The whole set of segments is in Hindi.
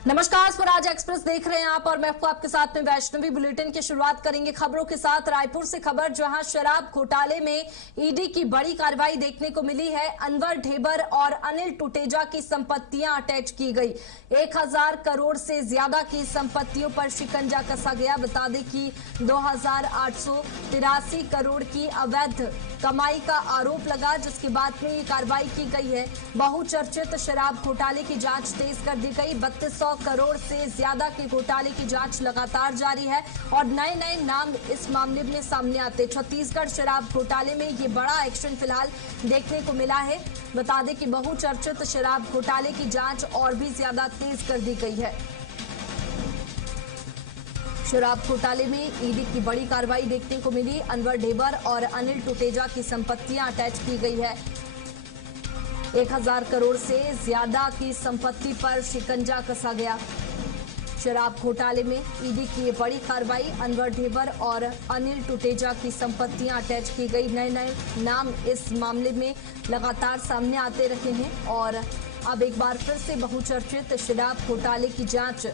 नमस्कार, स्वराज एक्सप्रेस देख रहे हैं आप और मैं आपके साथ में वैष्णवी। बुलेटिन की शुरुआत करेंगे खबरों के साथ। रायपुर से खबर, जहां शराब घोटाले में ईडी की बड़ी कार्रवाई देखने को मिली है। अनवर ढेबर और अनिल टुटेजा की संपत्तियां अटैच की गई। 1000 करोड़ से ज्यादा की संपत्तियों पर शिकंजा कसा गया। बता दें कि 2883 करोड़ की अवैध कमाई का आरोप लगा, जिसके बाद में ये कार्रवाई की गई है। बहुचर्चित शराब घोटाले की जांच तेज कर दी गई। 3200 करोड़ से ज्यादा के घोटाले की जांच लगातार जारी है और नए नए नाम इस मामले में सामने आते। छत्तीसगढ़ शराब घोटाले में ये बड़ा एक्शन फिलहाल देखने को मिला है। बता दें कि बहुचर्चित शराब घोटाले की जांच और भी ज्यादा तेज कर दी गई है। शराब घोटाले में ईडी की बड़ी कार्रवाई देखने को मिली। अनवर ढेबर और अनिल टुटेजा की संपत्तियां अटैच की गई है। 1000 करोड़ से ज्यादा की संपत्ति पर शिकंजा कसा गया। शराब घोटाले में ईडी की ये बड़ी कार्रवाई। अनवर ढेबर और अनिल टुटेजा की संपत्तियां अटैच की गई। नए नए नाम इस मामले में लगातार सामने आते रहे हैं और अब एक बार फिर से बहुचर्चित शराब घोटाले की जांच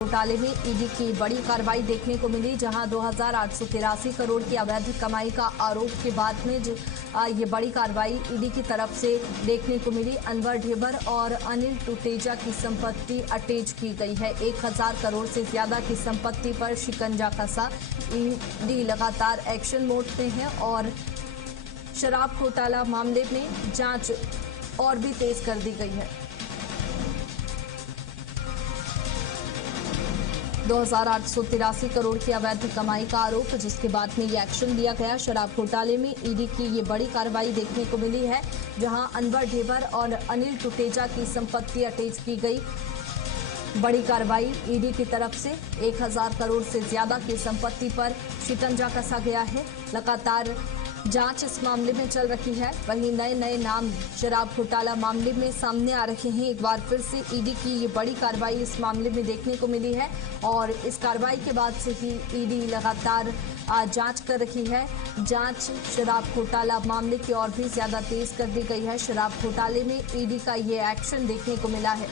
घोटाले में ईडी की बड़ी कार्रवाई देखने को मिली, जहां 2883 करोड़ की अवैध कमाई का आरोप के बाद में ये बड़ी कार्रवाई ईडी की तरफ से देखने को मिली। अनवर ढेबर और अनिल टुटेजा की संपत्ति अटैच की गई है। 1000 करोड़ से ज्यादा की संपत्ति पर शिकंजा कसा। ईडी लगातार एक्शन मोड में है और शराब घोटाला मामले में जांच और भी तेज कर दी गई है। 2883 करोड़ की अवैध कमाई का आरोप, जिसके बाद में ये एक्शन लिया गया। शराब घोटाले में ईडी की ये बड़ी कार्रवाई देखने को मिली है, जहां अनवर ढेबर और अनिल टुटेजा की संपत्ति अटैच की गई। बड़ी कार्रवाई ईडी की तरफ से 1000 करोड़ से ज्यादा की संपत्ति पर शिकंजा कसा गया है। लगातार जांच इस मामले में चल रही है। वहीं नए नए नाम शराब घोटाला मामले में सामने आ रहे हैं। एक बार फिर से ईडी की ये बड़ी कार्रवाई इस मामले में देखने को मिली है और इस कार्रवाई के बाद से ही ईडी लगातार जांच कर रही है। जांच शराब घोटाला मामले की और भी ज्यादा तेज कर दी गई है। शराब घोटाले में ईडी का ये एक्शन देखने को मिला है।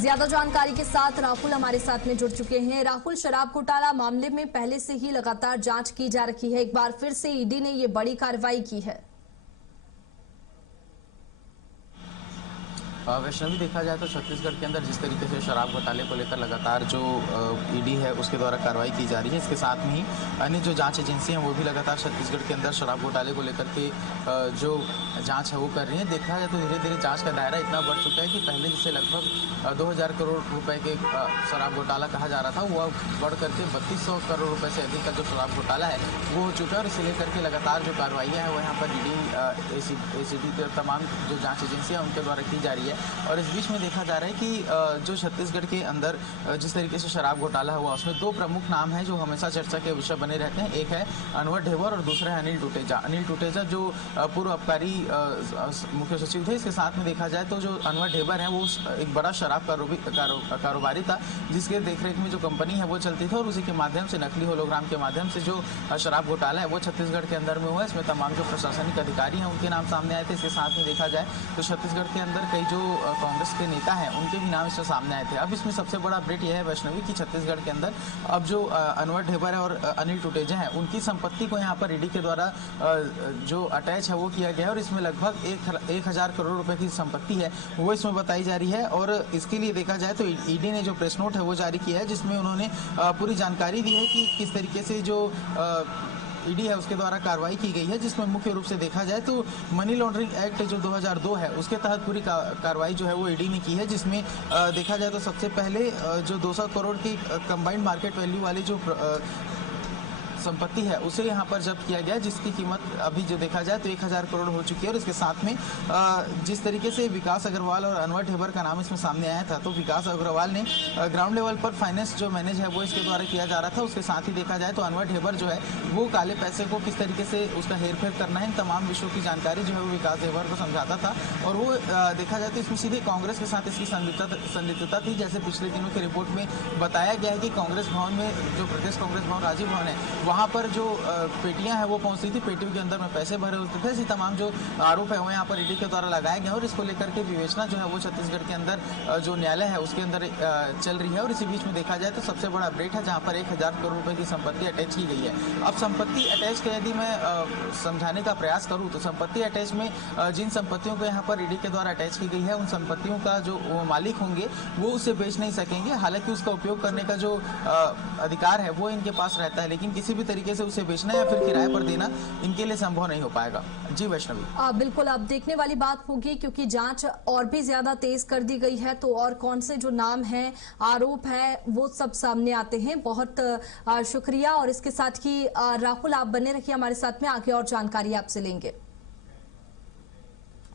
ज्यादा जानकारी के साथ राहुल हमारे साथ में जुड़ चुके हैं। राहुल, शराब घोटाला मामले में पहले से ही लगातार जांच की जा रही है, एक बार फिर से ईडी ने ये बड़ी कार्रवाई की है। वैष्णवी, देखा जाए तो छत्तीसगढ़ के अंदर जिस तरीके से शराब घोटाले को लेकर लगातार जो ईडी है उसके द्वारा कार्रवाई की जा रही है, इसके साथ में ही अन्य जो जांच एजेंसी हैं वो भी लगातार छत्तीसगढ़ के अंदर शराब घोटाले को लेकर के जो जांच है वो कर रही है। देखा जाए तो धीरे धीरे जांच का दायरा इतना बढ़ चुका है कि पहले जिसे लगभग 2000 करोड़ रुपए के शराब घोटाला कहा जा रहा था, वो बढ़ करके 3200 करोड़ रुपए से अधिक का जो शराब घोटाला है वो हो चुका है। और इसे लेकर के लगातार जो कार्रवाइयाँ हैं वो यहाँ पर ईडी, एसीबी के तमाम जो जाँच एजेंसियाँ उनके द्वारा की जा रही है। और इस बीच में देखा जा रहा है कि जो छत्तीसगढ़ के अंदर जिस तरीके से शराब घोटाला हुआ उसमें दो प्रमुख नाम हैं जो हमेशा चर्चा के विषय बने रहते हैं। एक है अनवर ढेबर और दूसरा है अनिल टुटेजा। अनिल टुटेजा जो पूर्व आबकारी मुख्य सचिव थे। इसके साथ में देखा जाए तो जो अनवर ढेबर है वो एक बड़ा शराब कारोबारी था, जिसके देखरेख में जो कंपनी है वो चलती थी और उसी के माध्यम से नकली होलोग्राम के माध्यम से जो शराब घोटाला है वो छत्तीसगढ़ के अंदर में हुआ। इसमें तमाम जो प्रशासनिक अधिकारी हैं उनके नाम सामने आए थे। इसके साथ में देखा जाए तो छत्तीसगढ़ के अंदर कई जो कांग्रेस के नेता हैं उनके भी नाम इससे सामने आए थे। अब इसमें सबसे बड़ा अपडेट यह है वैष्णवी कि छत्तीसगढ़ के अंदर अब जो अनवर ढेबर है और अनिल टुटेजा हैं उनकी संपत्ति को यहाँ पर ईडी के द्वारा जो अटैच है वो किया गया है और इसमें लगभग 1000 करोड़ रुपए की संपत्ति है वो इसमें बताई जा रही है। और इसके लिए देखा जाए तो ईडी ने जो प्रेस नोट है वो जारी किया है, जिसमें उन्होंने पूरी जानकारी दी है कि किस तरीके से जो ईडी है उसके द्वारा कार्रवाई की गई है, जिसमें मुख्य रूप से देखा जाए तो मनी लॉन्ड्रिंग एक्ट जो 2002 है उसके तहत पूरी कार्रवाई जो है वो ईडी ने की है। जिसमें देखा जाए तो सबसे पहले जो 200 करोड़ की कंबाइंड मार्केट वैल्यू वाली जो संपत्ति है उसे यहाँ पर जब्त किया गया, जिसकी कीमत अभी जो देखा जाए तो 1000 करोड़ हो चुकी है। और इसके साथ में जिस तरीके से विकास अग्रवाल और अनवर ढेबर का नाम इसमें सामने आया था, तो विकास अग्रवाल ने ग्राउंड लेवल पर फाइनेंस जो मैनेज है वो इसके द्वारा किया जा रहा था। उसके साथ ही देखा जाए तो अनवर ढेबर जो है वो काले पैसे को किस तरीके से उसका हेरफेर करना है, इन तमाम विषयों की जानकारी जो है वो विकास ढेबर को समझाता था। और वो देखा जाए तो इसमें सीधे कांग्रेस के साथ इसकी संलिप्तता थी। जैसे पिछले दिनों की रिपोर्ट में बताया गया है कि कांग्रेस भवन में, जो प्रदेश कांग्रेस भवन राजीव भवन है, वहाँ पर जो पेटियां हैं वो पहुंची थी, पेटियों के अंदर में पैसे भरे होते थे। ऐसी तमाम जो आरोप है वो यहाँ पर ईडी के द्वारा लगाए गए और इसको लेकर के विवेचना जो है वो छत्तीसगढ़ के अंदर जो न्यायालय है उसके अंदर चल रही है। और इसी बीच में देखा जाए तो सबसे बड़ा अपडेट है जहाँ पर 1000 करोड़ रुपए की संपत्ति अटैच की गई है। अब संपत्ति अटैच का यदि मैं समझाने का प्रयास करूँ तो संपत्ति अटैच में जिन संपत्तियों को यहाँ पर ईडी के द्वारा अटैच की गई है, उन संपत्तियों का जो मालिक होंगे वो उसे बेच नहीं सकेंगे। हालांकि उसका उपयोग करने का जो अधिकार है वो इनके पास रहता है, लेकिन किसी भी तरीके से उसे बेचना या फिर किराए पर देना इनके लिए संभव नहीं हो पाएगा। जी वैष्णवी। बिल्कुल, अब देखने वाली बात होगी क्योंकि जांच और भी ज्यादा तेज कर दी गई है, तो और कौन से जो नाम है, आरोप है, वो सब सामने आते हैं। बहुत शुक्रिया। और इसके साथ ही राहुल, आप बने रखिए हमारे साथ में, आगे और जानकारी आपसे लेंगे।